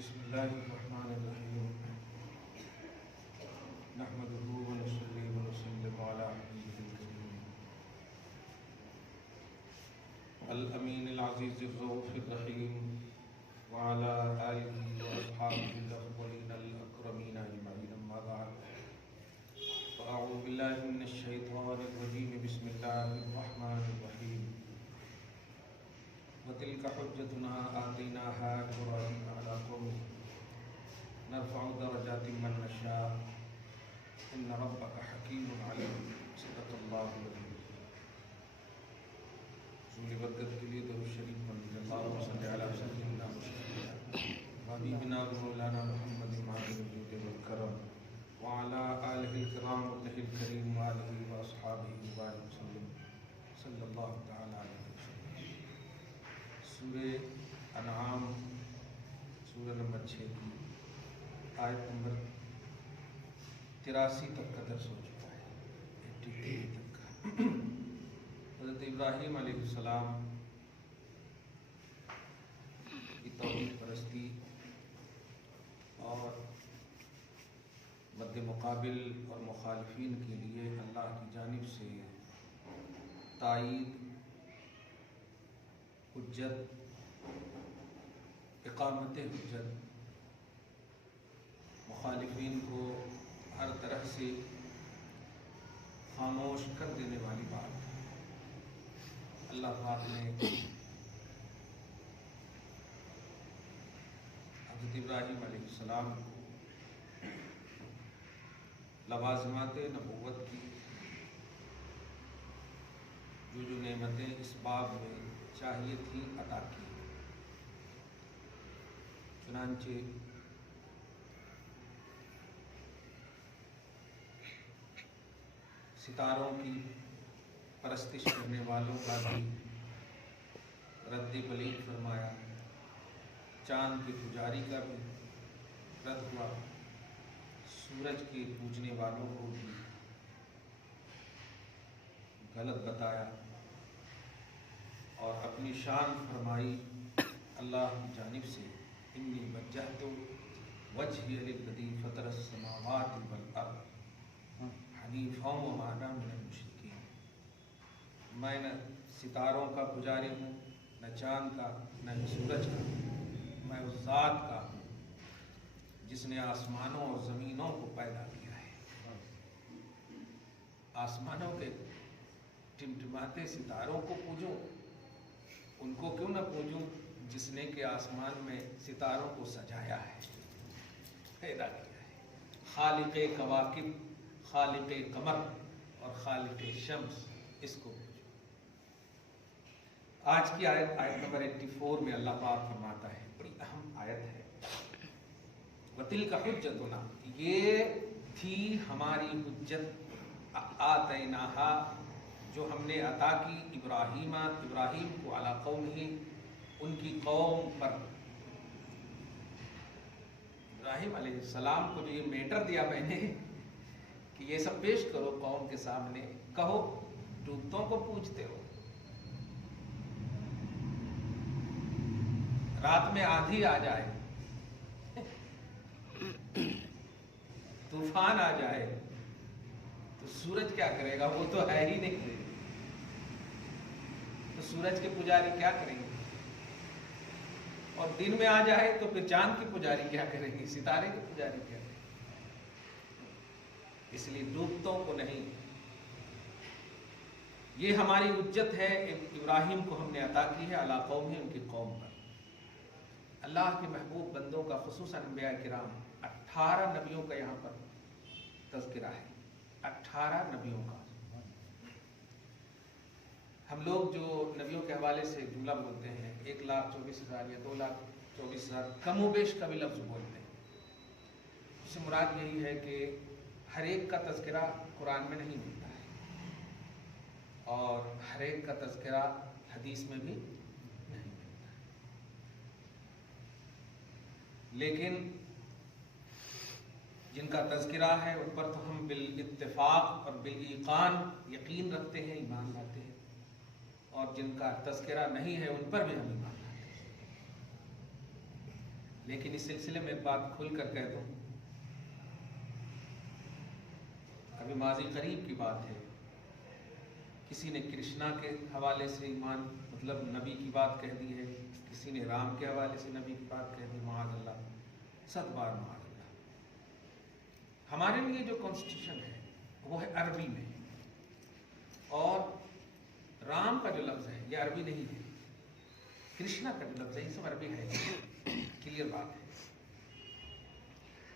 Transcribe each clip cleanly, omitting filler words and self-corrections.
بسم الله الرحمن الرحيم نحمده ونصلي ونسلم على حبيبه الكريم الأمين العزيز الرؤوف الرحيم وعلى آله وأصحابه الأفضلين الأكرمين أجمعين أما بعد فأعوذ بالله من الشيطان الرجيم بسم الله الرحمن الرحيم وتلك حجتنا آتيناها إبراهيم على قومه نرفع درجات من نشاء إن ربك حكيم عليم صدق الله العظيم. حضور برکت کے لیے درود شریف پڑھیں. اللہم صلی علی سیدنا حبیبنا مولانا محمد معدن الجود والکرم وعلى آلہ الکرام وطہ الکریم وآلہ واصحابہ وبارک وسلم صلی اللہ تعالی علیہ وسلم. سورہ انعام سورہ نمبر 6 کی آیت نمبر 83 تک کا درس ہو چکا ہے. 83 تک کا. حضرت ابراہیم علیہ السلام کی توحید پرستی اور مد مقابل اور مخالفین کے لیے اللہ کی جانب سے تائید، حجت، اقامت حجت، مخالفین کو ہر طرح سے خاموش کر دینے والی بات اللہ پاک نے حضرت ابراہیم علیہ السلام کو لوازمات نبوت کی جو نعمتیں اس باب میں چاہیے تھی عطا کی. چنانچہ ستاروں کی پرستش کرنے والوں کا بھی رد بلیغ فرمایا، چاند کی پجاری کا بھی رد ہوا، سورج کے پوجنے والوں کو بھی غلط بتایا اور اپنی شان فرمائی اللہ کی جانب سے انی وجہت وجہی للذی فطر السماوات والارض حنیفا وما انا من المشرکین. میں نہ ستاروں کا پجاری ہوں، نہ چاند کا، نہ سورج کا. میں اس ذات کا ہوں جس نے آسمانوں اور زمینوں کو پیدا کیا ہے. آسمانوں کے ٹمٹماتے ستاروں کو پوجوں، ان کو کیوں نہ پوجوں جس نے کہ آسمان میں ستاروں کو سجایا ہے، پیدا کیا ہے. خالق کواکب، خالق قمر اور خالق شمس، اس کو پوجو. آج کی آیت نمبر 84 میں اللہ پاک فرماتا ہے، بڑی اہم آیت ہے، وَتِلْكَ حُجَّتُنَا، یہ تھی ہماری حجت، آتیناہا، جو ہم نے عطا کی ابراہیم کو علی قومہ، ان کی قوم پر. ابراہیم علیہ السلام کو جو یہ میٹر دیا میں نے کہ یہ سب پیش کرو قوم کے سامنے، کہو ڈوبتوں کو پوجتے ہو، رات میں آندھی آ جائے، طوفان آ جائے تو سورج کیا کرے گا؟ وہ تو ہے ہی نہیں. تو سورج کے پجاری کیا کریں گے؟ اور دن میں آ جائے تو پھر چاند کی پجاری کیا کریں گے؟ ستارے کی پجاری کیا کریں گے؟ اس لیے ڈوبتوں کو نہیں. یہ ہماری حجت ہے، ابراہیم کو ہم نے عطا کی ہے علی قوم، ان کی قوم پر. اللہ کے محبوب بندوں کا، خصوصاً انبیاء کرام، 18 نبیوں کا یہاں پر تذکرہ ہے. 18 نبیوں کا. ہم لوگ جو نبیوں کے حوالے سے جملہ بولتے ہیں 1,24,000 یا 2,24,000، کم و بیش کا بھی لفظ بولتے ہیں. اس سے مراد یہی ہے کہ ہر ایک کا تذکرہ قرآن میں نہیں ملتا ہے، اور ہر ایک کا تذکرہ حدیث میں بھی نہیں ملتا ہے. لیکن جن کا تذکرہ ہے ان پر تو ہم بالاتفاق اور بالایقان یقین رکھتے ہیں، ایمان لاتے ہیں، اور جن کا تذکرہ نہیں ہے ان پر بھی ہم ایمان لاتے ہیں. لیکن اس سلسلے میں ایک بات کھل کر کہہ دوں، ابھی ماضی قریب کی بات ہے، کسی نے کرشنا کے حوالے سے ایمان مطلب نبی کی بات کہہ دی ہے، کسی نے رام کے حوالے سے نبی کی بات کہہ دی، معاذ اللہ، 100 بار معاذ اللہ۔ ہمارے لیے جو کانسٹیٹیوشن ہے وہ ہے عربی میں، اور رام کا جو لفظ ہے یہ عربی نہیں ہے، کرشنا کا جو لفظ ہے یہ سب عربی ہے، کلیئر بات ہے۔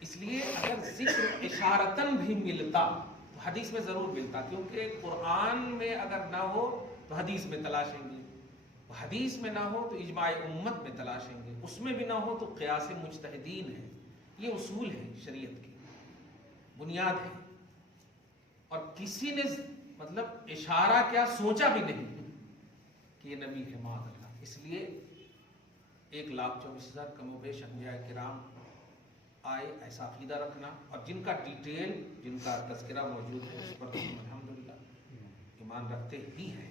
اس لیے اگر ذکر اشارتاً بھی ملتا تو حدیث میں ضرور ملتا، کیونکہ قرآن میں اگر نہ ہو تو حدیث میں تلاشیں گے، حدیث میں نہ ہو تو اجماع امت میں تلاشیں گے، اس میں بھی نہ ہو تو قیاس مجتہدین ہے۔ یہ اصول ہے شریعت کی، بنیاد ہے، اور کسی نے مطلب اشارہ کیا سوچا بھی نہیں کہ یہ نبی ہے، معاذ اللہ۔ اس لیے 1,24,000 کم و بیش انبیاء کرام آئے، ایسا عقیدہ رکھنا، اور جن کا ڈیٹیل، جن کا تذکرہ موجود ہے اس پر تو ہم الحمدللہ ایمان رکھتے ہی ہیں۔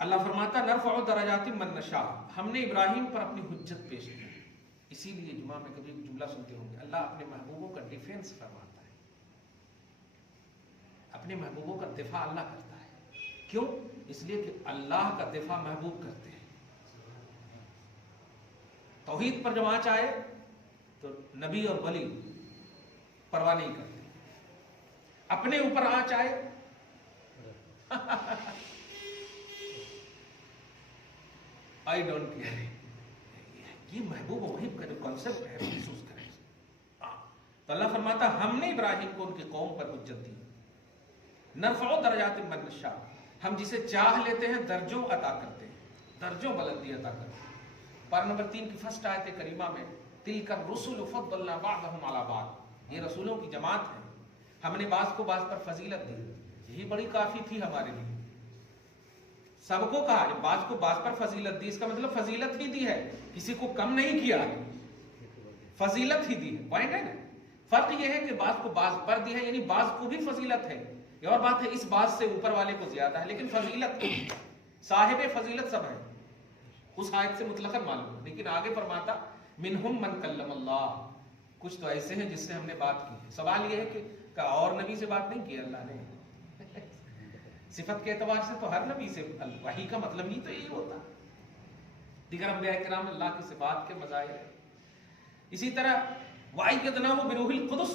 اللہ فرماتا نرفع درجات من نشاء، ہم نے ابراہیم پر اپنی حجت پیش کی۔ اسی لیے جمعہ میں کبھی جملہ سنتے ہوں گے، اللہ اپنے محبوبوں کا ڈیفینس فرماتا ہے، اپنے محبوبوں کا دفاع اللہ کرتا ہے۔ کیوں؟ اس لیے کہ اللہ کا دفاع محبوب کرتے ہیں۔ توحید پر جب آنچ آئے تو نبی اور ولی پرواہ نہیں کرتے، اپنے اوپر آنچ آئے آئی ڈونٹ کیئر۔ یہ محبوب و محب کا جو کانسیپٹ ہے محسوس کریں۔ تو اللہ فرماتا ہم نے ابراہیم کو ان کی قوم پر حجت دی۔ نرفع درجات من نشاء، ہم جسے چاہ لیتے ہیں درجوں عطا کرتے ہیں، درجوں بلندی عطا کرتے ہیں۔ پارہ نمبر 3 کی فرسٹ آیت کریمہ میں تلک الرسل فضلنا بعضهم علی بعض، یہ رسولوں کی جماعت ہے، ہم نے بعض کو بعض پر فضیلت دی۔ یہی بڑی کافی تھی ہمارے لیے، سب کو کہا جب بعض کو بعض پر فضیلت دی، اس کا مطلب فضیلت ہی دی ہے، کسی کو کم نہیں کیا، فضیلت ہی دی ہے، پوائنٹ ہے نا۔ فرق یہ ہے کہ بعض کو بعض پر دی ہے، یعنی بعض کو بھی فضیلت ہے، یہ اور بات ہے اس بات سے اوپر والے کو زیادہ ہے، لیکن فضیلت صاحب فضیلت سب ہے، اس آیت سے مطلقاً معلوم ہے۔ لیکن آگے فرماتا منہم من کلم اللہ، کچھ تو ایسے ہیں جس سے ہم نے بات کی ہے۔ سوال یہ ہے کہ اور نبی سے بات نہیں کی اللہ نے؟ صفت کے اعتبار سے تو ہر نبی سے، وحی کا مطلب ہی تو یہی ہوتا، دیگر انبیاء کرام اللہ کی صفات کے مظاہر ہے۔ اسی طرح وَأَيَّدْنَاهُ بِرُوحِ الْقُدُسِ،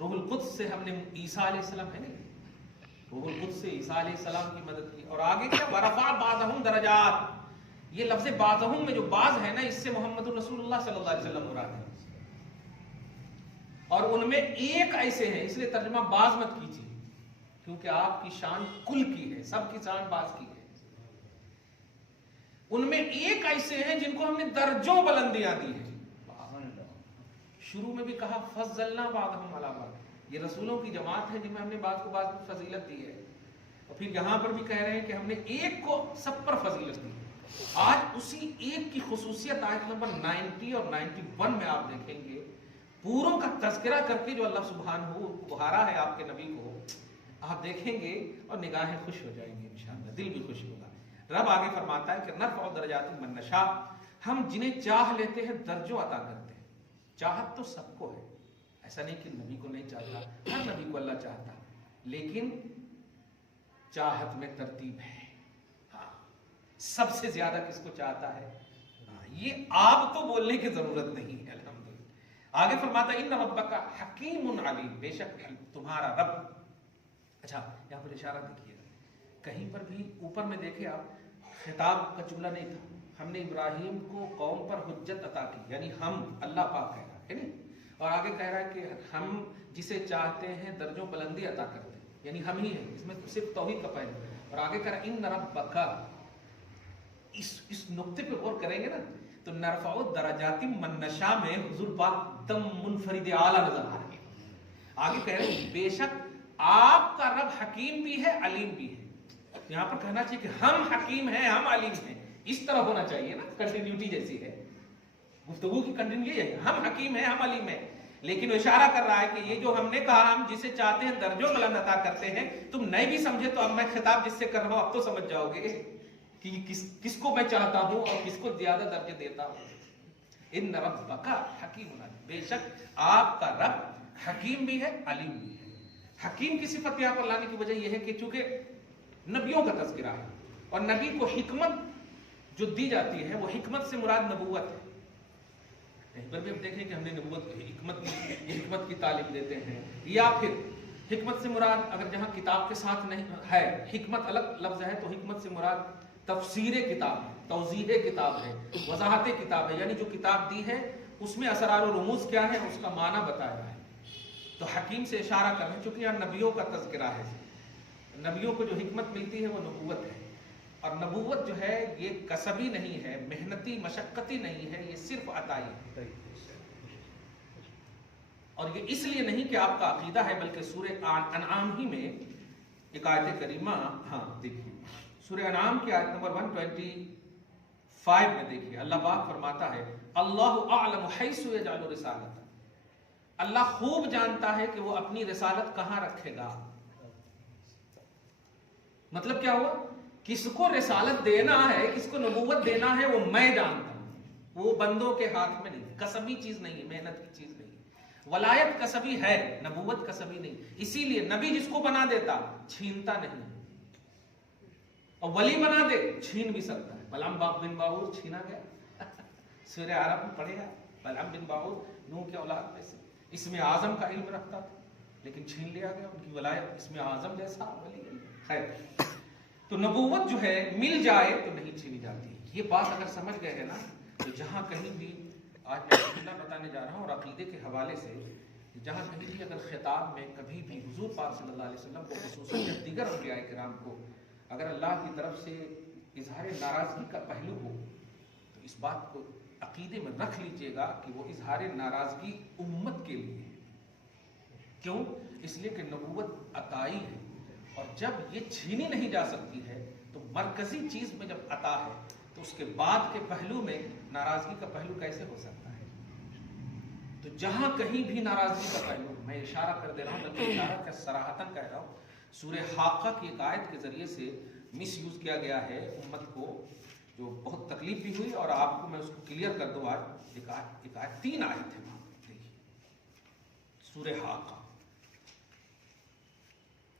روح القدس سے ہم نے عیسیٰ علیہ السلام ہے نہیں، روح القدس سے عیسیٰ علیہ السلام کی مدد کی۔ اور آگے کیا وَرَفَعَ بَعْضَهُمْ دَرَجَاتٍ، یہ لفظ بعضہم میں جو بعض ہے نا، اس سے محمد رسول اللہ صلی اللہ علیہ وسلم مراد ہے، اور ان میں ایک ایسے ہیں، اس لیے ترجمہ بعض مت کیجیے کیونکہ آپ کی شان کل کی ہے، سب کی شان بعض کی ہے۔ ان میں ایک ایسے ہیں جن کو ہم نے درجوں بلندیاں دی ہیں۔ شروع میں بھی کہا فضلنا بعضهم علی بعض، یہ رسولوں کی جماعت ہے جن میں ہم نے بعض کو بعض پر فضیلت دی ہے، اور پھر یہاں پر بھی کہہ رہے ہیں کہ ہم نے ایک کو سب پر فضیلت دی۔ آج اسی ایک کی خصوصیت آیت نمبر 90 اور 91 میں آپ دیکھیں گے، پوروں کا تذکرہ کر کے جو اللہ سبحانہ ہو بہارا ہے آپ کے نبی کو، آپ دیکھیں گے اور نگاہیں خوش ہو جائیں گے انشاءاللہ، دل بھی خوش ہوگا۔ رب آگے فرماتا ہے کہ نرفع درجات من نشاء، ہم جنہیں چاہ لیتے ہیں درجوں عطا کرتے ہیں۔ چاہت تو سب کو ہے، ایسا نہیں کہ نبی کو نہیں چاہتا، ہر نبی کو اللہ چاہتا، لیکن چاہت میں ترتیب ہے۔ ہاں، سب سے زیادہ کس کو چاہتا ہے؟ یہ آپ تو بولنے کی ضرورت نہیں ہے، الحمدللہ۔ آگے فرماتا ہے ان ربک حکیم علیم، بے شک تمہارا رب۔ اچھا یہاں پر اشارہ دیکھیے، کہیں پر بھی اوپر میں دیکھیں آپ، خطاب کا جملہ نہیں تھا، ہم نے ابراہیم کو قوم پر حجت عطا کی، یعنی ہم، اللہ پاک کہہ رہا ہے نہیں، اور آگے کہہ رہا ہے کہ ہم جسے چاہتے ہیں درجوں بلندی عطا کرتے ہیں، یعنی ہم ہی ہیں، اس میں صرف توحید کا پہلو ہے۔ اور آگے کہہ رہا ہے ان ربک، اس نقطے پہ غور کریں گے نا تو نرفع درجات من نشاء میں حضور پاک دم منفرد اعلیٰ نظر آ رہے ہیں۔ آگے کہہ رہے ہیں بے شک آپ کا رب حکیم بھی ہے علیم بھی ہے۔ یہاں پر کہنا چاہیے کہ ہم حکیم ہیں ہم علیم ہیں، اس طرح ہونا چاہیے نا، کنٹینیوٹی جیسی ہے، گفتگو کی کنٹینیوٹی ہے، ہم حکیم ہیں ہم علیم ہیں، لیکن وہ اشارہ کر رہا ہے کہ یہ جو ہم نے کہا ہم جسے چاہتے ہیں درجوں بلند عطا کرتے ہیں، تم نہیں بھی سمجھے تو اب میں خطاب جس سے کر رہا ہوں اب تو سمجھ جاؤ گے کہ کس کو میں چاہتا ہوں اور کس کو زیادہ درجے دیتا ہوں۔ ان ربک حکیم علیم، بے شک آپ کا رب حکیم بھی ہے علیم بھی ہے۔ حکیم کی صفت یہاں پر لانے کی وجہ یہ ہے کہ چونکہ نبیوں کا تذکرہ ہے اور نبی کو حکمت جو دی جاتی ہے وہ حکمت سے مراد نبوت ہے۔ کہیں پر بھی ہم دیکھیں کہ ہم نے نبوت حکمت کی تعلیم دیتے ہیں، یا پھر حکمت سے مراد اگر جہاں کتاب کے ساتھ نہیں ہے، حکمت الگ لفظ ہے، تو حکمت سے مراد تفسیر کتاب ہے، توضیح کتاب ہے، وضاحت کتاب ہے، یعنی جو کتاب دی ہے اس میں اسرار و رموز کیا ہے اس کا معنی بتایا ہے۔ تو حکیم سے اشارہ کر رہے ہیں چونکہ یہاں نبیوں کا تذکرہ ہے، نبیوں کو جو حکمت ملتی ہے وہ نبوت ہے، اور نبوت جو ہے یہ کسبی نہیں ہے، محنتی مشقتی نہیں ہے، یہ صرف عطائی ہے۔ اور یہ اس لیے نہیں کہ آپ کا عقیدہ ہے، بلکہ سورہ انعام ہی میں ایک آیت کریمہ، ہاں دیکھیے سورہ انعام کی آیت نمبر 125 میں دیکھیے اللہ پاک فرماتا ہے اللہ اعلم حیث یجعل رسالتہ، اللہ خوب جانتا ہے کہ وہ اپنی رسالت کہاں رکھے گا۔ مطلب کیا ہوا؟ کس کو رسالت دینا ہے، کس کو نبوت دینا ہے وہ میں جانتا ہوں، وہ بندوں کے ہاتھ میں نہیں، کسبی چیز نہیں ہے، محنت کی چیز نہیں۔ ولایت کسبی ہے، نبوت کسبی نہیں، اسی لیے نبی جس کو بنا دیتا چھینتا نہیں، اور ولی بنا دے چھین بھی سکتا ہے۔ بلعام بن باور چھینا گیا، سورہ اعراف میں پڑھے گا، بلعام بن باور نوح کے اولاد میں سے اسم اعظم کا علم رکھتا تھا، لیکن چھین لیا گیا ان کی ولایت، اسم اعظم جیسا ولی۔ خیر، تو نبوت جو ہے مل جائے تو نہیں چھینی جاتی۔ یہ بات اگر سمجھ گئے ہیں نا، تو جہاں کہیں بھی آج میں اللہ بتانے جا رہا ہوں، اور عقیدے کے حوالے سے جہاں کہیں بھی اگر خطاب میں کبھی بھی حضور پاک صلی اللہ علیہ وسلم کو خصوصاً یا دیگر انبیاء کرام کو اگر اللہ کی طرف سے اظہار ناراضگی کا پہلو ہو، تو اس بات کو عقیدے میں رکھ لیجئے گا کہ وہ اظہار ناراضگی امت کے لیے ہے۔ کیوں؟ اس لیے کہ نبوت عطائی ہے، اور جب یہ چھینی نہیں جا سکتی ہے تو مرکزی چیز میں جب عطا ہے تو اس کے بعد کے پہلو میں ناراضگی کا پہلو کیسے ہو سکتا ہے؟ تو جہاں کہیں بھی ناراضگی کا پہلو، میں اشارہ کر دے رہا ہوں، بلکہ اشارہ کا صراحتاً کہہ رہا ہوں، سورہ حاقہ کی ایک آیت کے ذریعے سے مس یوز کیا گیا ہے امت کو، جو بہت تکلیف بھی ہوئی، اور آپ کو میں اس کو کلیئر کر دوں آج۔ ایک آیت 3 آیت ہے وہاں، دیکھیے سورہ حاقہ،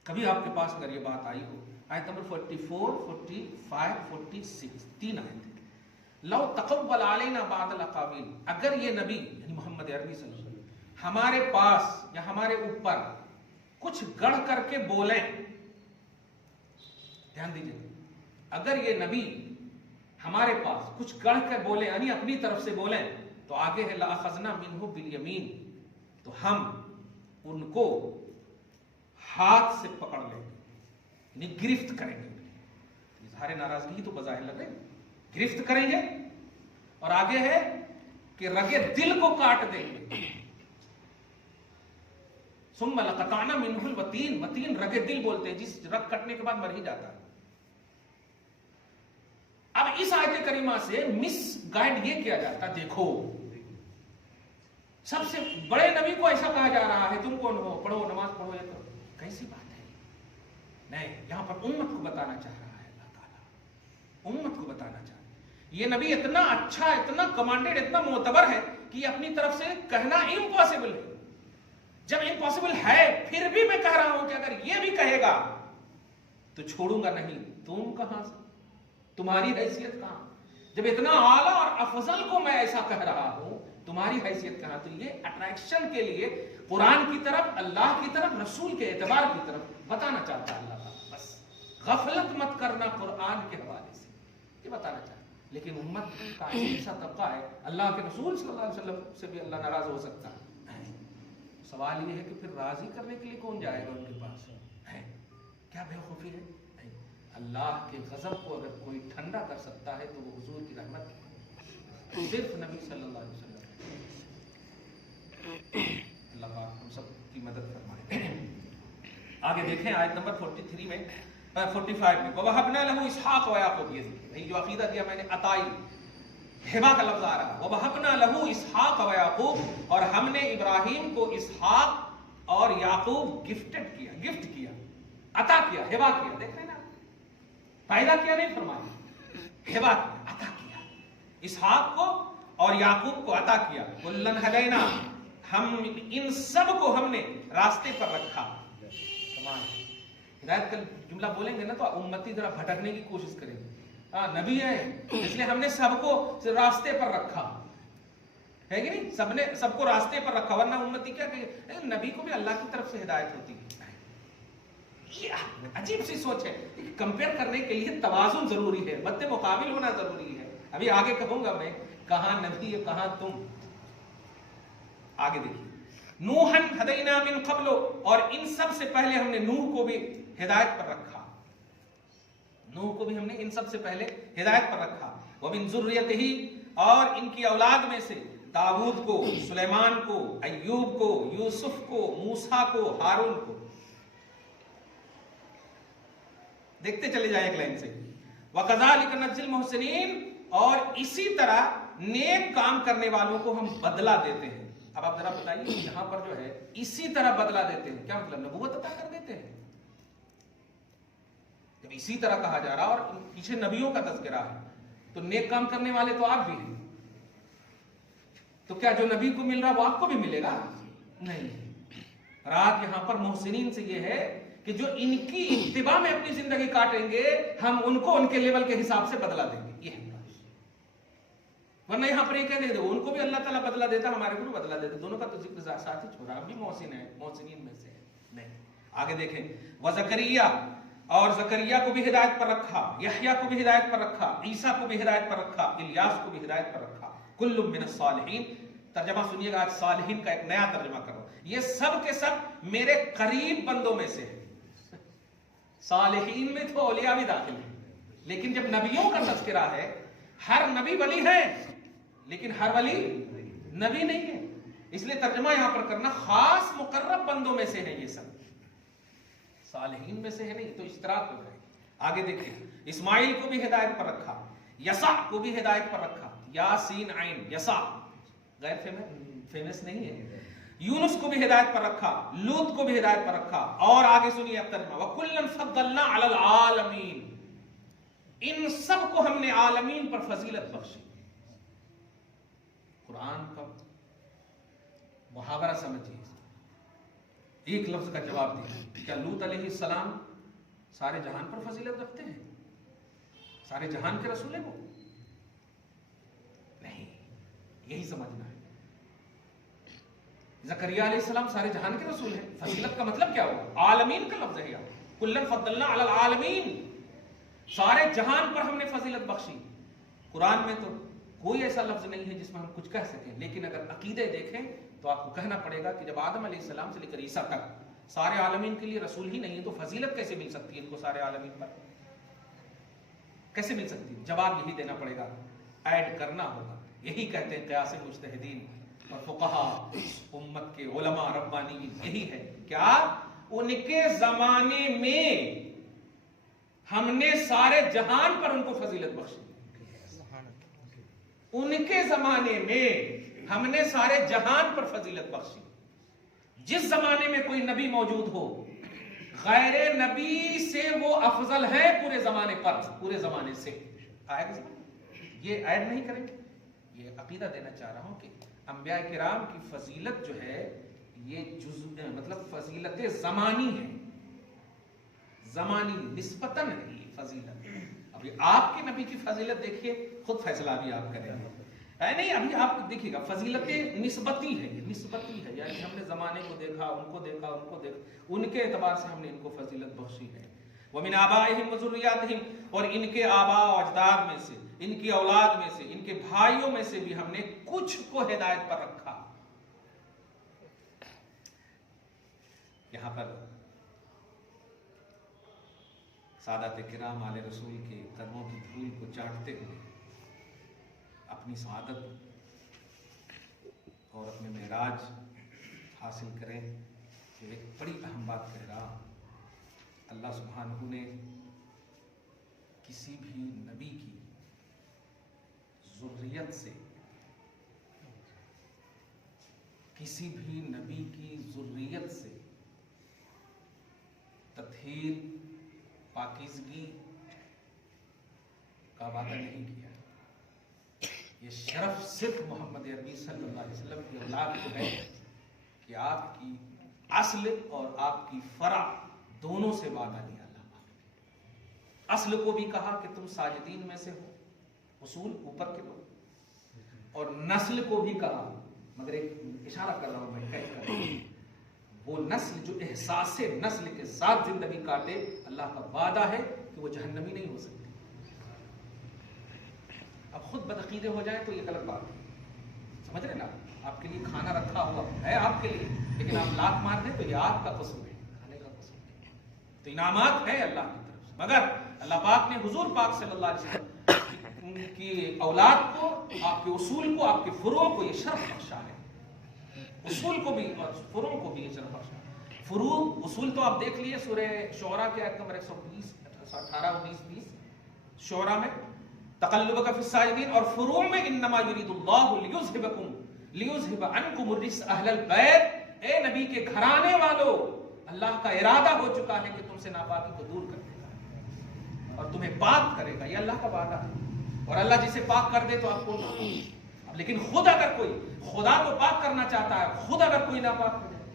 کبھی آپ کے پاس اگر یہ بات آئی ہو، آیت نمبر 44، 45، 46، 3 آیت ہے۔ لو تقبل علینا بعض الاقاویل، اگر یہ نبی یعنی محمد عربی صلی اللہ علیہ وسلم ہمارے پاس یا ہمارے اوپر کچھ گڑھ کر کے بولیں، دھیان دیجئے، اگر یہ نبی ہمارے پاس کچھ گڑھ کر بولیں یعنی اپنی طرف سے بولیں، تو آگے ہے لأخذنا منہ بالیمین، تو ہم ان کو ہاتھ سے پکڑ لیں گے، یعنی گرفت کریں گے۔ اظہار ناراضگی تو بظاہر لگ رہے، گرفت کریں گے، اور آگے ہے کہ رگے دل کو کاٹ دیں گے۔ ثم لقطعنا منہ الوتین، وتین رگے دل بولتے ہیں، جس رگ کٹنے کے بعد مر ہی جاتا ہے۔ اب اس آیت کریمہ سے مس گائیڈ یہ کیا جاتا، دیکھو سب سے بڑے نبی کو ایسا کہا جا رہا ہے تم کون ہو، پڑھو نماز پڑھو، یہ کرو، کیسی بات ہے؟ نہیں، یہاں پر امت کو بتانا چاہ رہا ہے اللہ تعالیٰ، امت کو بتانا چاہ رہا ہے۔ یہ نبی اتنا اچھا، اتنا کمانڈیڈ، اتنا معتبر ہے کہ یہ اپنی طرف سے کہنا امپاسبل ہے۔ جب امپاسبل ہے پھر بھی میں کہہ رہا ہوں کہ اگر یہ بھی کہے گا تو چھوڑوں گا نہیں۔ تم کہاں سے، تمہاری حیثیت کہاں؟ جب اتنا اعلیٰ اور افضل کو میں ایسا کہہ رہا ہوں، تمہاری حیثیت کہاں؟ تو یہ اٹریکشن کے لیے قرآن کی طرف، اللہ کی طرف، رسول کے اعتبار کی طرف بتانا چاہتا ہے اللہ تعالیٰ۔ بس غفلت مت کرنا قرآن کے حوالے سے، یہ بتانا چاہتا ہے۔ لیکن امت کا ایسا طبقہ ہے، اللہ کے رسول صلی اللہ علیہ وسلم سے بھی اللہ ناراض ہو سکتا ہے۔ سوال یہ ہے کہ پھر راضی کرنے کے لیے کون جائے گا ان کے پاس؟ کیا بے وقوفی ہے؟ اللہ کے غضب کو اگر کوئی ٹھنڈا کر سکتا ہے تو وہ حضور کی رحمت ہے، صرف نبی صلی اللہ علیہ وسلم۔ اللہ پاک ہم سب کی مدد فرمائے۔ آگے دیکھیں آیت نمبر 43 میں، 45 میں، وَوَهَبْنَا لَهُ إِسْحَاقَ وَيَعْقُوبَ، یہ جو عقیدہ دیا میں نے، عطائی ہبہ کا لفظ آ رہا ہے، وَوَهَبْنَا لَهُ إِسْحَاقَ وَيَعْقُوبَ، اور ہم نے ابراہیم کو اسحاق اور یعقوب گفٹ کیا، عطا کیا، ہبہ کیا۔ دیکھ رہے ہیں نا، پیدا کیا نہیں فرمایا، ہبہ کیا، عطا کیا۔ اسحاق کو اور یعقوب کو عطا کیا. کلن ہدینا، ہم ان سب کو ہم نے راستے پر رکھا. ہدایت کا جملہ بولیں گے نا تو امتی ذرا بھٹکنے کی کوشش کریں گے. نبی ہے اس لیے ہم نے سب کو راستے پر رکھا ہے کہ نہیں، سب کو راستے پر رکھا. ورنہ امتی کیا کہ نبی کو بھی اللہ کی طرف سے ہدایت ہوتی ہے. یہ عجیب سی سوچ ہے. کمپیئر کرنے کے لیے توازن ضروری ہے، مد مقابل ہونا ضروری ہے. ابھی آگے کہوں گا میں کہاں نبی ہے کہاں تم. آگے دیکھیے، نوحن ہدینا من قبل، اور ان سب سے پہلے ہم نے نوح کو بھی ہدایت پر رکھا. نوح کو بھی ہم نے ان سب سے پہلے ہدایت پر رکھا. ومن ذریتہ، اور ان کی اولاد میں سے داؤد کو، سلیمان کو، ایوب کو، یوسف کو، موسیٰ کو، ہارون کو. دیکھتے چلے جائیں ایک لائن سے. وَكَذَلِكَ نَجْزِي الْمُحْسِنِينَ، اور اسی طرح نیک کام کرنے والوں کو ہم بدلہ دیتے ہیں. اب آپ ذرا بتائیے یہاں پر جو ہے اسی طرح بدلہ دیتے ہیں، کیا مطلب؟ نبوت عطا کر دیتے ہیں. جب اسی طرح کہا جا رہا اور پیچھے نبیوں کا تذکرہ ہے تو نیک کام کرنے والے تو آپ بھی ہیں. تو کیا جو نبی کو مل رہا وہ آپ کو بھی ملے گا؟ نہیں. رات یہاں پر محسنین سے یہ ہے کہ جو ان کی اتباع میں اپنی زندگی کاٹیں گے ہم ان کو ان کے لیول کے حساب سے بدلہ دیں گے. یہ ہے. ورنہ یہاں پر یہ کہہ دے ان کو بھی اللہ تعالیٰ بدلہ دیتا، ہمارے کو بھی بدلہ دیتا. دونوں کا تو ذکر ساتھ ہی چھوڑا. ہم بھی محسن ہیں، محسنین میں سے نہیں. آگے دیکھیں، وزکریا، اور زکریا کو بھی ہدایت پر رکھا، یحییٰ کو بھی ہدایت پر رکھا، عیسیٰ کو بھی ہدایت پر رکھا، الیاس کو بھی ہدایت پر رکھا. کل من الصالحین. ترجمہ سنیے گا، آج صالحین کا ایک نیا ترجمہ کرو. یہ سب کے سب میرے قریب بندوں میں سے ہیں. صالحین میں تو اولیاء بھی داخل ہیں، لیکن جب نبیوں کا تذکرہ ہے، ہر نبی ولی ہے لیکن ہر ولی نبی نہیں ہے. اس لیے ترجمہ یہاں پر کرنا، خاص مقرب بندوں میں سے ہیں یہ سب، صالحین میں سے ہے نہیں تو اشتراک ہو جائے. آگے دیکھیں، اسماعیل کو بھی ہدایت پر رکھا، یسع کو بھی ہدایت پر رکھا. یا سین عین، یسع غیر فیمس نہیں ہے. یونس کو بھی ہدایت پر رکھا، لوط کو بھی ہدایت پر رکھا. اور آگے سنیے اب ترجمہ، وَكُلًّا فَضَّلْنَا عَلَى الْعَالَمِينَ. ان سب کو ہم نے عالمین پر فضیلت بخشی. قرآن کا محاورہ سمجھیے. ایک لفظ کا جواب دیجیے. کیا لوط علیہ السلام سارے جہان پر فضیلت رکھتے ہیں؟ سارے جہان کے رسول ہیں وہ؟ نہیں. یہی سمجھنا ہے. زکریا علیہ السلام سارے جہان کے رسول ہیں. فضیلت کا مطلب کیا ہوا؟ عالمین کا لفظ ہے. کلن فضلنا علی العالمین، سارے جہان پر ہم نے فضیلت بخشی. قرآن میں تو کوئی ایسا لفظ نہیں ہے جس میں ہم کچھ کہہ سکیں، لیکن اگر عقیدے دیکھیں تو آپ کو کہنا پڑے گا کہ جب آدم علیہ السلام سے لے کر عیسیٰ تک سارے عالمین کے لیے رسول ہی نہیں ہے تو فضیلت کیسے مل سکتی ہے ان کو سارے عالمین پر؟ کیسے مل سکتی ہے؟ جواب یہی دینا پڑے گا، ایڈ کرنا ہوگا. یہی کہتے ہیں قیاس مجتہدین اور فقہا، امت کے علماء ربانیین. یہی ہے کیا ان کے زمانے میں ہم نے سارے جہان پر ان کو فضیلت بخشی. ان کے زمانے میں ہم نے سارے جہان پر فضیلت بخشی. جس زمانے میں کوئی نبی موجود ہو، غیر نبی سے وہ افضل ہے پورے زمانے پر، پورے زمانے سے. آئے گا یہ ایڈ نہیں کریں گے. یہ عقیدہ دینا چاہ رہا ہوں کہ انبیاء کرام کی فضیلت جو ہے یہ مطلب فضیلت زمانی ہے، زمانی نسبتاً ہے یہ فضیلت. ابھی آپ کے نبی کی فضیلت دیکھیے، خود فیصلہ بھی آپ کریں گے. نہیں، ابھی آپ دیکھیے گا فضیلت نسبتی ہے، یہ نسبتی ہے. یعنی ہم نے زمانے کو دیکھا، ان کو دیکھا، ان کو دیکھا، ان کے اعتبار سے ہم نے ان کو فضیلت بخشی ہے. وَمِنْ آبَائِهِمْ وَذُرِّيَّاتِهِمْ، اور ان کے آباء و اجداد میں سے، ان کی اولاد میں سے، ان کے بھائیوں میں سے بھی ہم نے کچھ کو ہدایت پر رکھا. یہاں پر سادات کرام آل رسول کے قدموں کی دھول کو چاٹتے ہوئے اپنی سعادت اور اپنے معراج حاصل کریں. یہ ایک بڑی اہم بات کہہ رہا. اللہ سبحانہ نے کسی بھی نبی کی ذریت سے، کسی بھی نبی کی ذریت سے تطہیر، پاکیزگی کا وعدہ نہیں کیا. یہ شرف صرف محمد عربی صلی اللہ علیہ وسلم کی اولاد کو ہے کہ آپ کی اصل اور آپ کی فرع دونوں سے وعدہ لیا اللہ۔ اصل کو بھی کہا کہ تم ساجدین میں سے ہو، اصول اوپر کے لوگ، اور نسل کو بھی کہا، مگر ایک اشارہ کر رہا ہوں میں، کہہ کر وہ نسل جو احساس نسل کے ساتھ زندگی کاٹے، اللہ کا وعدہ ہے کہ وہ جہنمی نہیں ہو سکتی۔ اب خود بدعقیدے ہو جائے تو یہ غلط بات ہے، سمجھ رہے نا؟ آپ کے لیے کھانا رکھا ہوا ہے آپ کے لیے، لیکن آپ لات مار دیں تو یہ آپ کا قصور ہے، کھانے کا قصور ہے۔ تو انعامات ہے اللہ کی طرف سے، مگر اللہ پاک نے حضور پاک صلی اللہ علیہ وسلم کی اولاد کو، آپ کے اصول کو، آپ کے فروع کو یہ شرف بخشا ہے، اصول کو بھی اور فروع کو بھی یہ شرف بخشا ہے۔ فروع اصول تو آپ دیکھ لیے سورہ شعراء کے آیت نمبر 120 18 19 20 شعراء میں تقلبک فی الساجدین، اور فروع میں انما یرید اللہ لیذھب عنکم الرجس اہل البیت، اے نبی کے گھرانے والو، اللہ کا ارادہ ہو چکا ہے کہ تم سے ناپاکی کو دور کر دے گا اور تمہیں پاک کرے گا، یہ اللہ کا وعدہ ہے۔ اور اللہ جسے پاک کر دے تو آپ کو، لیکن خود اگر کوئی، خدا تو پاک کرنا چاہتا ہے، خود اگر کوئی ناپاک ہو جائے،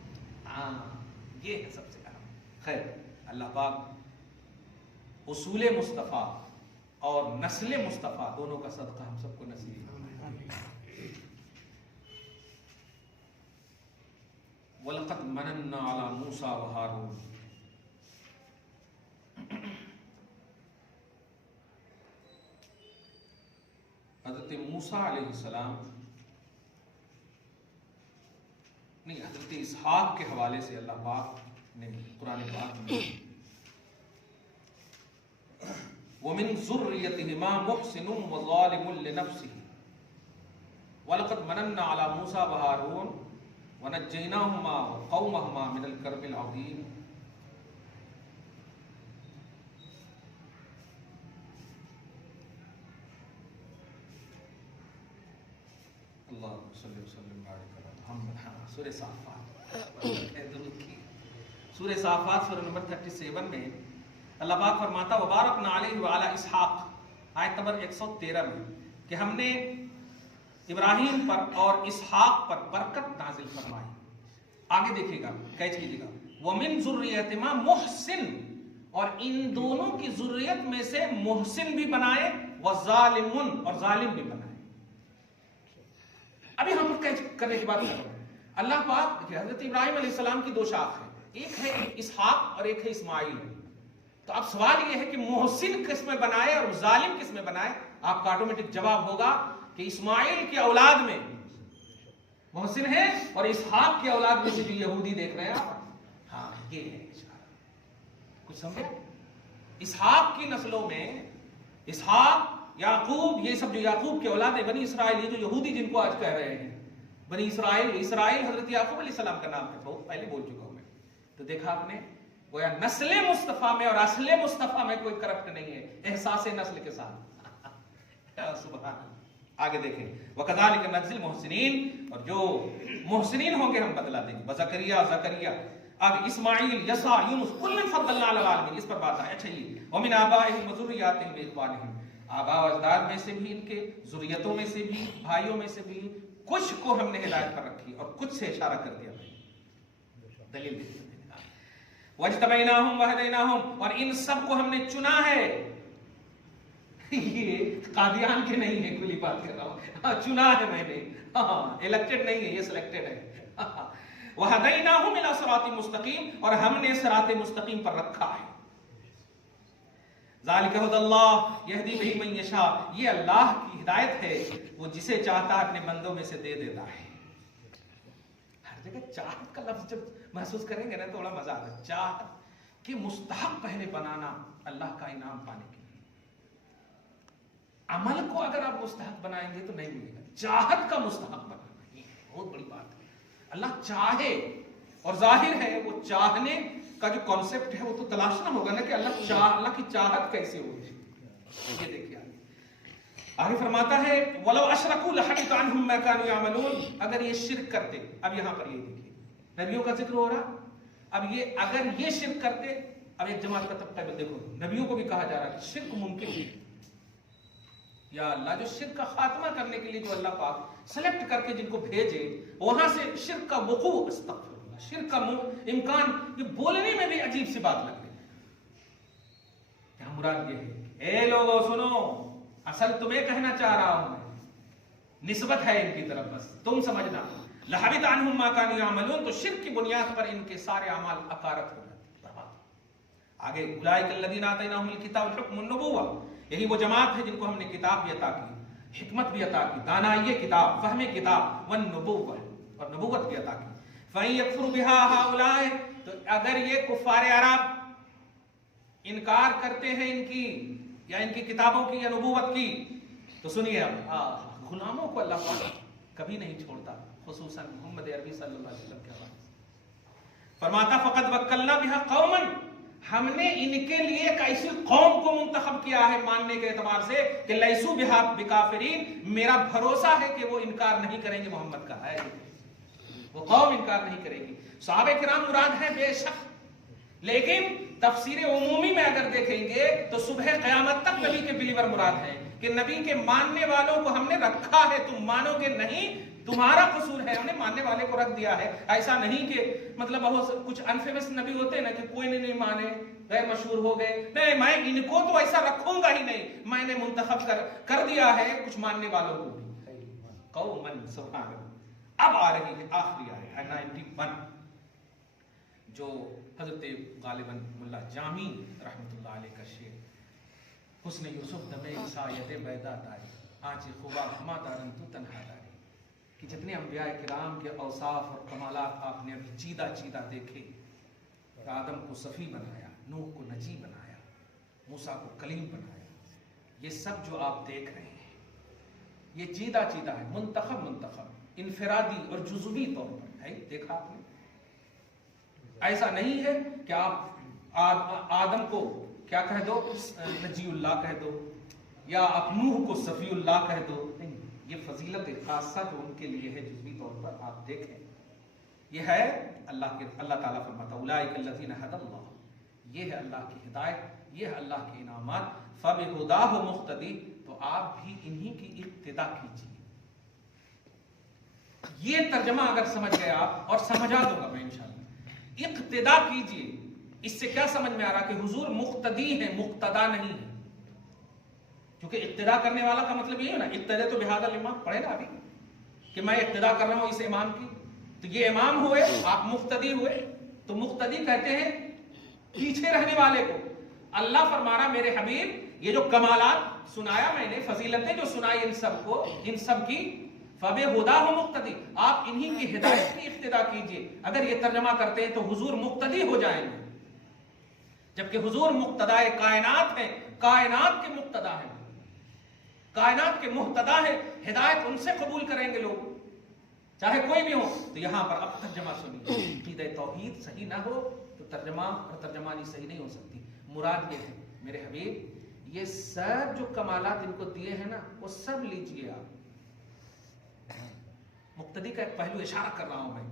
یہ ہے سب سے اہم۔ خیر، اللہ پاک اصول مصطفیٰ اور نسل مصطفیٰ دونوں کا صدقہ ہم سب کو نصیب فرمائے۔ وَلَقَدْ مَنَنَّا عَلَى مُوسَى وَهَارُونَ، حضرت موسیٰ علیہ السلام نہیں، حضرت اسحاق کے حوالے سے اللہ پاک نے قرآن پاک میں وَمِن ذُرِّيَّتِهِمَا مُحْسِنٌ وَظَالِمٌ لِنَفْسِهِ وَلَقَدْ مَنَنَّا عَلَى مُوسَى وَهَارُونَ وَنَجَّيْنَاهُمَا وَقَوْمَهُمَا مِنَ الْكَرْبِ الْعَظِيمِ۔ اللہم صلی وسلم بارک علی محمد۔ سورہ صافات، سورہ صافات سورہ نمبر 37 میں اللہ پاک فرماتا وبارکنا علیہ وعلی اسحاق، آیت نمبر 113 میں، کہ ہم نے ابراہیم پر اور اسحاق پر برکت نازل فرمائی۔ آگے دیکھیے گا، کیچ کیجیے گا، وَمِن ذُرِّيَّتِهِمَا مُحْسِن، اور ان دونوں کی ذریت میں سے محسن بھی بنائے، وَظَالِمٌ، اور ظالم بھی بنائے۔ اب یہاں پر کیچ کرنے کی بات کر رہا ہوں۔ اللہ پاک دیکھیں، حضرت ابراہیم علیہ السلام کی دو شاخ ہیں، ایک ہے اسحاق اور ایک ہے اسماعیل۔ تو اب سوال یہ ہے کہ محسن کس میں بنائے اور ظالم کس میں بنائے؟ آپ کا آٹومیٹک جواب ہوگا کہ اسماعیل کی اولاد میں محسن ہے، اور اسحاق کی اولاد میں سے جو یہودی دیکھ رہے ہیں آپ، ہاں یہ ہے اشارہ، کچھ سمجھے؟ اسحاق کی نسلوں میں اسحاق، یعقوب، یہ سب جو یعقوب کے اولاد ہیں، بنی اسرائیل، یہ جو یہودی جن کو آج کہہ رہے ہیں بنی اسرائیل، اسرائیل حضرت یعقوب علیہ السلام کا نام ہے، بہت پہلے بول چکا ہوں میں۔ تو دیکھا آپ نے، گویا نسل مصطفیٰ میں اور اصل مصطفیٰ میں کوئی کرپٹ نہیں ہے، احساس نسل کے ساتھ۔ سبحان اللہ۔ آگے دیکھیں، وَكَذَلِكَ نَجْزِي الْمُحْسِنِينَ، اور جو محسنین ہوں گے ہم بدلہ دیں گے۔ زکریا، اب اسماعیل، یسع، یونس، کُلًّا فَضَّلْنَا عَلَى الْعَالَمِينَ، اس پر بات ہے۔ اچھا یہ وَمِنْ آبَائِهِمْ وَذُرِّيَّاتِهِمْ وَإِخْوَانِهِمْ، آباء و اجداد میں سے بھی، ان کے ذریتوں میں سے بھی، بھائیوں میں سے بھی، کچھ کو ہم نے ہدایت پر رکھی اور کچھ سے اشارہ کر دیا۔ دلیل دیکھیں، وَاجْتَبَيْنَاهُمْ وَهَدَيْنَاهُمْ، اور ان سب کو ہم نے چنا ہے۔ یہ قادیان کے نہیں ہے، کھلی بات کر رہا ہوں، چنا ہے میں نے، الیکٹڈ نہیں ہے، یہ سلیکٹڈ ہے۔ وَهَدَيْنَاهُمْ إِلَى صِرَاطٍ مُسْتَقِيمٍ، اور ہم نے صراط مستقیم پر رکھا ہے۔ ذَلِكَ هُدَى اللَّهِ يَهْدِي بِهِ مَن يَشَاءُ، یہ اللہ کی ہدایت ہے، وہ جسے چاہتا ہے اپنے بندوں میں سے دے دیتا ہے۔ ہر جگہ چاہت کا لفظ جب محسوس کریں گے نا، تھوڑا مزہ آتا ہے۔ چاہت کہ مستحق پہلے بنانا اللہ کا انعام پانے کے لیے۔ عمل کو اگر آپ مستحق بنائیں گے تو نہیں ملے گا، چاہت کا مستحق بنانا، یہ بہت بڑی بات ہے۔ اللہ چاہے، اور ظاہر ہے وہ چاہنے کا جو کانسیپٹ ہے وہ تو تلاشنا ہوگا نا کہ اللہ کی چاہت کیسے ہوگی۔ یہ دیکھیے آگے فرماتا ہے وَلَوْ أَشْرَكُوا لَحَبِطَ عَنْهُمْ مَا كَانُوا يَعْمَلُونَ، اگر یہ شرک کرتے، اب یہاں پر یہ دیکھیے نبیوں کا ذکر ہو رہا، اب یہ اگر یہ شرک کرتے، اب ایک جماعت کا طبقہ دیکھو، نبیوں کو بھی کہا جا رہا ہے شرک ممکن ہے، یا اللہ جو شرک کا خاتمہ کرنے کے لیے جو اللہ پاک سلیکٹ کر کے جن کو بھیجے وہاں سے شرک کا وقوع، استغفر اللہ، شرک کا امکان، یہ بولنے میں بھی عجیب سی بات لگ رہی ہے۔ کیا مراد یہ ہے؟ اے لوگوں سنو، اصل تمہیں کہنا چاہ رہا ہوں میں، نسبت ہے ان کی طرف، بس تم سمجھنا، لَحَبِطَ عَنْهُمْ مَا كَانُوا يَعْمَلُونَ، تو شرک کی بنیاد پر ان کے سارے اعمال اکارت ہو جاتے، برباد۔ آگے اولئک الذین آتیناہم الکتاب الحکم النبوۃ، یہی وہ جماعت ہے جن کو ہم نے کتاب بھی عطا کی، حکمت بھی عطا کی، دانائی کتاب، فہم کتاب، والنبوۃ، اور نبوت بھی عطا کی۔ فَإِن يَكْفُرُ بِهَا هَؤُلَاءِ، تو اگر یہ کفار عرب انکار کرتے ہیں ان کی یا ان کی کتابوں کی یا نبوت کی، تو سنیے اب غلاموں کو اللہ پاک کبھی نہیں چھوڑتا، خصوصاً محمد عربی صلی اللہ علیہ وسلم کے بعد فرماتا فقد وکلنا بها قوما، ہم نے ان کے لیے ایک ایسی قوم کو منتخب کیا ہے ماننے کے اعتبار سے کہ لیسو بہا بکافرین، میرا بھروسہ ہے کہ وہ انکار نہیں کریں گے محمد کا، ہے وہ قوم انکار نہیں کرے گی۔ صحابہ کرام مراد ہیں بے شک، لیکن تفسیر عمومی میں اگر دیکھیں گے تو صبح قیامت تک نبی کے بلیور مراد ہیں، کہ نبی کے ماننے والوں کو ہم نے رکھا ہے، تم مانو گے نہیں تمہارا قصور ہے، ہم نے ماننے والے کو رکھ دیا ہے۔ ایسا نہیں کہ مطلب بہت کچھ انفیمس نبی ہوتے ہیں نا کہ کوئی نہیں مانے، غیر مشہور ہو گئے، نہیں میں ان کو تو ایسا رکھوں گا ہی نہیں، میں نے منتخب کر دیا ہے کچھ ماننے والوں کو بھی۔ قومن، سبحان اللہ۔ اب آ رہی ہے آخری آیت ہے 91، جو حضرت غالباً ملا جامی رحمت اللہ علیہ کا شعر، حسن یوسف دمے عیسائیت بیدا داری، آنچ خوبا ہما دارن تو تنہا داری، کہ جتنے انبیاء کرام کے اوصاف اور کمالات آپ نے ابھی چیدہ چیدہ دیکھے، آدم کو صفی بنایا، نوح کو نجی بنایا، موسیٰ کو کلیم بنایا، یہ سب جو آپ دیکھ رہے ہیں یہ چیدہ چیدہ ہے، منتخب انفرادی اور جزوی طور پر ہے، دیکھا آپ نے؟ ایسا نہیں ہے کہ آپ آدم کو کیا کہہ دو نجی اللہ کہہ دو، یا آپ نوح کو صفی اللہ کہہ دو، نہیں، یہ فضیلت خاصہ جو ان کے لیے ہے جزوی طور پر آپ دیکھیں، یہ ہے اللہ تعالیٰ فرماتا اولئک الذین ھدی اللہ، یہ ہے اللہ کی ہدایت، یہ ہے اللہ کے انعامات، فبہداہ مقتدی، تو آپ بھی انہی کی اقتدا کیجیے۔ یہ ترجمہ اگر سمجھ گئے آپ، اور سمجھا دوں گا میں انشاءاللہ، اقتدا کیجیے، اس سے کیا سمجھ میں آ رہا کہ حضور مقتدی ہیں، مقتدا نہیں ہے، کیونکہ اقتدا کرنے والا کا مطلب یہ ہے نا، اقتدا تو بہذا الامام، پڑھے نا ابھی کہ میں اقتدا کر رہا ہوں اس امام کی، تو یہ امام ہوئے، آپ مقتدی ہوئے، تو مقتدی کہتے ہیں پیچھے رہنے والے کو۔ اللہ فرما رہا میرے حبیب یہ جو کمالات سنایا میں نے، فضیلتیں جو سنائی ان سب کو، ان سب کی، فبہداہ مقتدی، آپ انہی کی ہدایت کی اقتدا کیجئے۔ اگر یہ ترجمہ کرتے ہیں تو حضور مقتدی ہو جائیں گے، جبکہ حضور مقتدائے کائنات ہیں، کائنات کے مقتدا ہیں، کائنات کے محتدا ہیں، ہدایت ان سے قبول کریں گے لوگ چاہے کوئی بھی ہو۔ تو یہاں پر اب ترجمہ سنیے، عقیدہ توحید صحیح نہ ہو تو ترجمہ اور ترجمانی صحیح نہیں ہو سکتی۔ مراد یہ ہے میرے حبیب، یہ سب جو کمالات ان کو دیے ہیں نا، وہ سب لیجئے آپ۔ مقتدی کا ایک پہلو اشارہ کر رہا ہوں میں،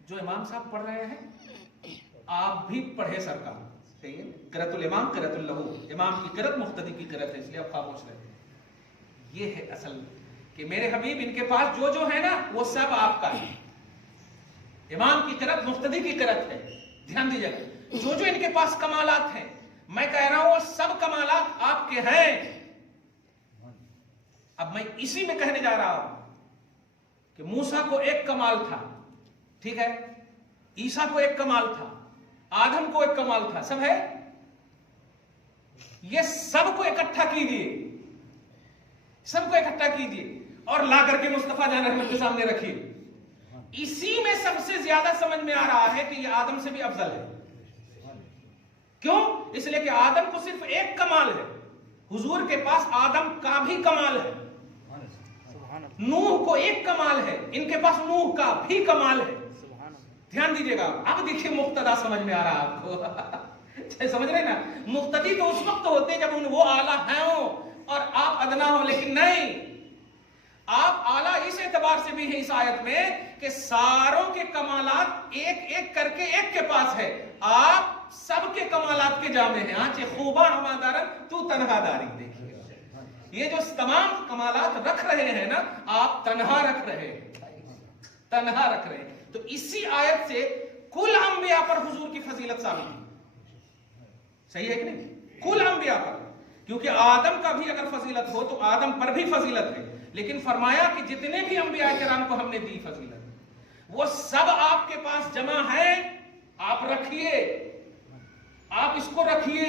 جو امام صاحب پڑھ رہے ہیں آپ بھی پڑھے سرکار، صحیح ہے، قرأت الامام قرأت لہو، امام کی قرأت مقتدی کی قرأت ہے، اس لیے آپ خاموش رہتے ہیں۔ یہ ہے اصل کہ میرے حبیب ان کے پاس جو ہے نا وہ سب آپ کا ہے، امام کی قرأت مقتدی کی قرأت ہے، دھیان دیجیے گا، جو ان کے پاس کمالات ہیں، میں کہہ رہا ہوں وہ سب کمالات آپ کے ہیں۔ اب میں اسی میں کہنے جا رہا ہوں کہ موسیٰ کو ایک کمال تھا، ٹھیک ہے، عیسیٰ کو ایک کمال تھا، آدم کو ایک کمال تھا، سب ہے، یہ سب کو اکٹھا کیجئے، سب کو اکٹھا کیجئے اور لا کر کے مصطفیٰ جان رحمت کے سامنے رکھیے۔ اسی میں سب سے زیادہ سمجھ میں آ رہا ہے کہ یہ آدم سے بھی افضل ہے۔ کیوں؟ اس لیے کہ آدم کو صرف ایک کمال ہے، حضور کے پاس آدم کا بھی کمال ہے، نوح کو ایک کمال ہے، ان کے پاس نوح کا بھی کمال ہے۔ دھیان دیجئے گا، اب دیکھیں مقتدا سمجھ میں آ رہا آپ کو، سمجھ رہے نا، مقتدی تو اس وقت ہوتے جب وہ اعلیٰ ہیں اور آپ ادنا ہو، لیکن نہیں، آپ اعلیٰ اس اعتبار سے بھی ہیں اس آیت میں کہ ساروں کے کمالات ایک ایک کر کے ایک کے پاس ہے، آپ سب کے کمالات کے جامع ہیں۔ آنچہ خوبا ہما دارن تو تنہا داری، دیکھیے یہ جو تمام کمالات رکھ رہے ہیں نا، آپ تنہا رکھ رہے ہیں، تنہا رکھ رہے ہیں. تو اسی آیت سے کل انبیاء پر حضور کی فضیلت ثابت ہے. صحیح ہے کہ نہیں؟ کل انبیاء پر، کیونکہ آدم کا بھی اگر فضیلت ہو تو آدم پر بھی فضیلت ہے، لیکن فرمایا کہ جتنے بھی انبیاء کرام کو ہم نے دی فضیلت، وہ سب آپ کے پاس جمع ہے. آپ رکھیے، آپ اس کو رکھیے.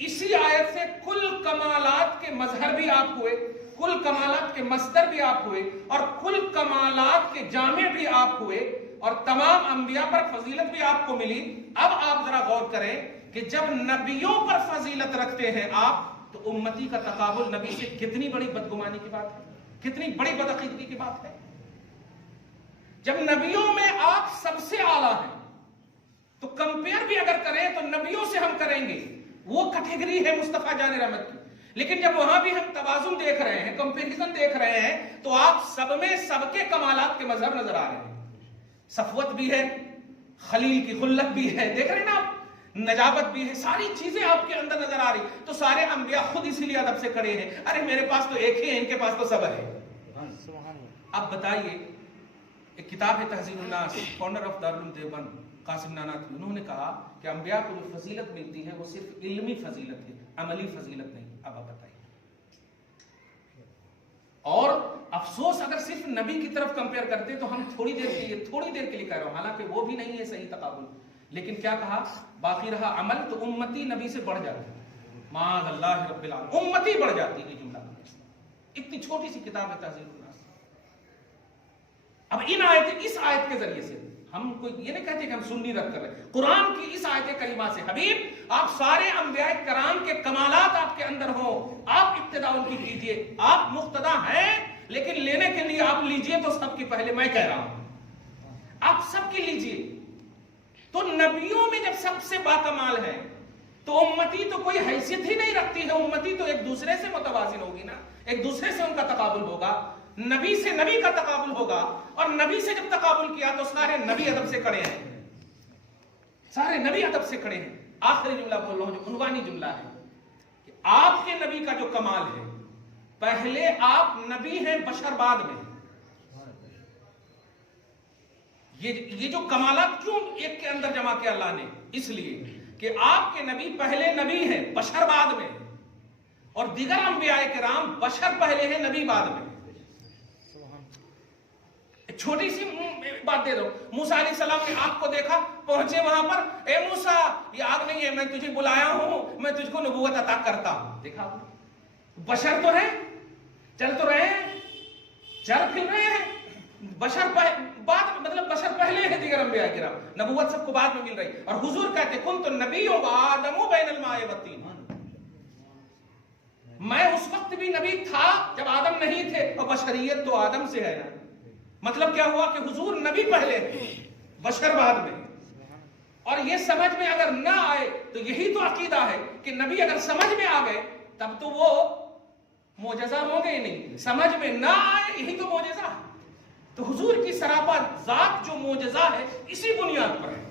اسی آیت سے کل کمالات کے مظہر بھی آپ ہوئے، کل کمالات کے مصدر بھی آپ ہوئے، اور کل کمالات کے جامع بھی آپ ہوئے، اور تمام انبیاء پر فضیلت بھی آپ کو ملی. اب آپ ذرا غور کریں کہ جب نبیوں پر فضیلت رکھتے ہیں آپ، تو امتی کا تقابل نبی سے کتنی بڑی بدگمانی کی بات ہے، کتنی بڑی بدعقیدگی کی بات ہے. جب نبیوں میں آپ سب سے اعلیٰ ہیں تو کمپیئر بھی اگر کریں تو نبیوں سے ہم کریں گے، وہ کیٹیگری ہے مصطفیٰ جان رحمت کی. لیکن جب وہاں بھی ہم توازن دیکھ رہے ہیں، کمپیریزن دیکھ رہے ہیں، تو آپ سب میں سب کے کمالات کے مظہر نظر آ رہے ہیں. صفوت بھی ہے، خلیل کی خلت بھی ہے، دیکھ رہے ہیں نا آپ، نجابت بھی ہے، ساری چیزیں آپ کے اندر نظر آ رہی. تو سارے انبیاء خود اسی لیے ادب سے کھڑے ہیں، ارے میرے پاس تو ایک ہی ہے، ان کے پاس تو سب ہے. اب بتائیے، ایک کتاب ہے تہذیب الناس، فاؤنڈر آف دارالعلوم دیوبند قاسم نانوتوی، انہوں نے کہا کہ انبیاء کو جو فضیلت ملتی ہے وہ صرف علمی فضیلت ہے، عملی فضیلت نہیں. اب آپ بتائیے. اور افسوس اگر صرف نبی کی طرف کمپیئر کرتے تو ہم تھوڑی دیر کے لیے کہہ رہا ہوں، حالانکہ وہ بھی نہیں ہے صحیح تقابل، لیکن کیا کہا، باقی رہا عمل تو امتی نبی سے بڑھ جاتی ہے. معاذ اللہ رب العالمین، امتی بڑھ جاتی ہے. جملہ اتنی چھوٹی سی کتاب ہے تہذیب الناس. اب اس آیت کے ذریعے سے ہم کوئی یہ نہیں کہتے کہ ہم سنی رکھ کر رہے ہیں، قرآن کی اس آیت کریمہ سے حبیب آپ سارے انبیاء کرام کے کمالات آپ کے اندر ہوں، آپ ابتدا ان کی کیجئے. آپ مقتدا ہیں، لیکن لینے کے لیے آپ لیجئے تو سب کی پہلے میں کہہ رہا ہوں، آپ سب کی لیجئے. تو نبیوں میں جب سب سے باکمال ہے تو امتی تو کوئی حیثیت ہی نہیں رکھتی ہے. امتی تو ایک دوسرے سے متوازن ہوگی نا، ایک دوسرے سے ان کا تقابل ہوگا، نبی سے نبی کا تقابل ہوگا. اور نبی سے جب تقابل کیا تو سارے نبی ادب سے کھڑے ہیں، سارے نبی ادب سے کھڑے ہیں. آخری جملہ بول رہا ہوں جو عنوانی جملہ ہے کہ آپ کے نبی کا جو کمال ہے، پہلے آپ نبی ہیں، بشر بعد میں. یہ جو کمالات کیوں ایک کے اندر جمع کیا اللہ نے، اس لیے کہ آپ کے نبی پہلے نبی ہیں، بشر بعد میں، اور دیگر انبیاء کرام بشر پہلے ہیں، نبی بعد میں. چھوٹی سی بات دے دو، موسیٰ علیہ السلام نے آگ کو دیکھا، پہنچے وہاں پر، اے موسیٰ یہ آگ نہیں ہے، میں تجھے بلایا ہوں، میں تجھ کو نبوت عطا کرتا ہوں. دیکھا بشر تو ہے، چل تو رہے ہیں، چل پھر رہے ہیں، بشر بعد مطلب بشر پہلے ہیں دیگر انبیاء کرام، نبوت سب کو بعد میں مل رہی. اور حضور کہتے کنت نبی و آدم بین الماء والطین، میں اس وقت بھی نبی تھا جب آدم نہیں تھے، اور بشریت تو آدم سے ہے نا. مطلب کیا ہوا کہ حضور نبی پہلے بشر بعد میں. اور یہ سمجھ میں اگر نہ آئے تو یہی تو عقیدہ ہے کہ نبی اگر سمجھ میں آ گئے تب تو وہ معجزہ ہوں گے ہی نہیں، سمجھ میں نہ آئے یہی تو معجزہ ہے. تو حضور کی سراپا ذات جو معجزہ ہے اسی بنیاد پر ہے.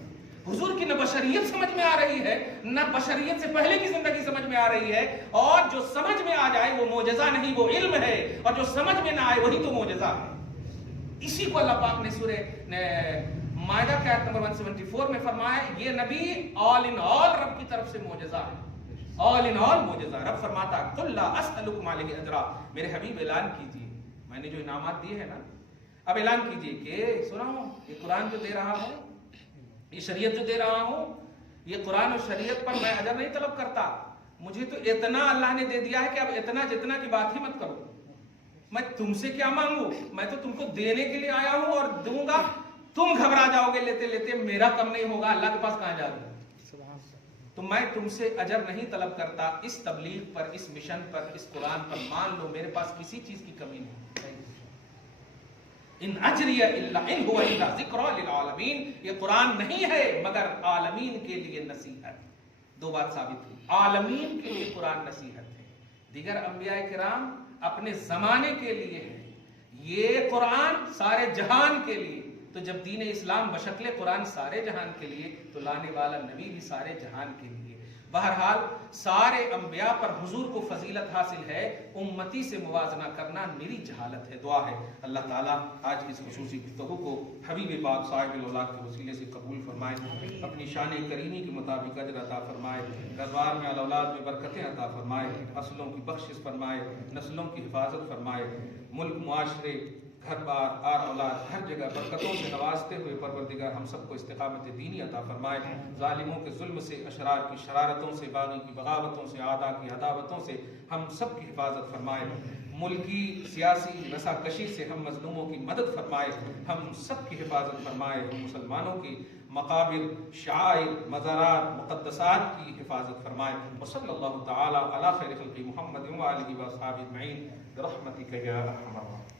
حضور کی نہ بشریت سمجھ میں آ رہی ہے، نہ بشریت سے پہلے کی زندگی سمجھ میں آ رہی ہے، اور جو سمجھ میں آ جائے وہ معجزہ نہیں، وہ علم ہے، اور جو سمجھ میں نہ آئے وہی تو معجزہ ہے. اسی کو اللہ پاک نے سورہ مائدہ کے آیت نمبر 174 میں فرمایا یہ نبی آل ان آل رب کی طرف سے معجزہ ہے، آل ان آل معجزہ. رب فرماتا قل لا اسألکم علیہ اجرا، میرے حبیب اعلان کیجئے، میں نے جو انعامات دیے ہیں نا، اب اعلان کیجئے کہ سنا ہوں یہ قرآن جو دے رہا ہوں، یہ شریعت جو دے رہا ہوں، یہ قرآن اور شریعت پر میں اجر نہیں طلب کرتا. مجھے تو اتنا اللہ نے دے دیا ہے کہ اب اتنا جتنا کی بات ہی مت کرو. میں تم سے کیا مانگوں، میں تو تم کو دینے کے لیے آیا ہوں اور دوں گا. تم گھبرا جاؤ گے لیتے لیتے، میرا کم نہیں ہوگا، اللہ کے پاس کہاں جاؤ گے. تو میں تم سے اجر نہیں طلب کرتا، اس تبلیغ پر، اس مشن پر، اس قرآن پر مان لو میرے پاس کسی چیز کی کمی نہیں. ان اجریہ الا ان هو الا ذکر للعالمین، یہ قرآن نہیں ہے مگر عالمین کے لیے نصیحت. دو بات ثابت ہوئی، عالمین کے لیے قرآن نصیحت ہے، دیگر انبیاء کرام اپنے زمانے کے لیے ہے، یہ قرآن سارے جہان کے لیے. تو جب دین اسلام بشکل قرآن سارے جہان کے لیے، تو لانے والا نبی بھی سارے جہان کے لیے. بہرحال سارے انبیاء پر حضور کو فضیلت حاصل ہے، امتی سے موازنہ کرنا میری جہالت ہے۔ دعا ہے اللہ تعالیٰ آج کی اس خصوصی گفتگو کو حبیب پاک صاحب الاولاد کے وسیلے سے قبول فرمائے، اپنی شان کریمی کے مطابق اجر عطا فرمائے، گھر بار میں اولاد میں برکتیں عطا فرمائے، نسلوں کی بخشش فرمائے، نسلوں کی حفاظت فرمائے، ملک معاشرے گھر بار آر اولاد ہر جگہ برکتوں سے نوازتے ہوئے پروردگار ہم سب کو استقامت دینی عطا فرمائے، ظالموں کے ظلم سے، اشرار کی شرارتوں سے، باغی کی بغاوتوں سے، اعداء کی عداوتوں سے ہم سب کی حفاظت فرمائے، ملکی سیاسی رساکشی سے ہم مظلوموں کی مدد فرمائے، ہم سب کی حفاظت فرمائے، ہم مسلمانوں کی مقابر، شعائر، مزارات، مقدسات کی حفاظت فرمائے، وصلی اللہ تعالی علی خیر خلق محمد وآلہ وصحبہ اجمعین برحمتک یا ارحم الراحمین۔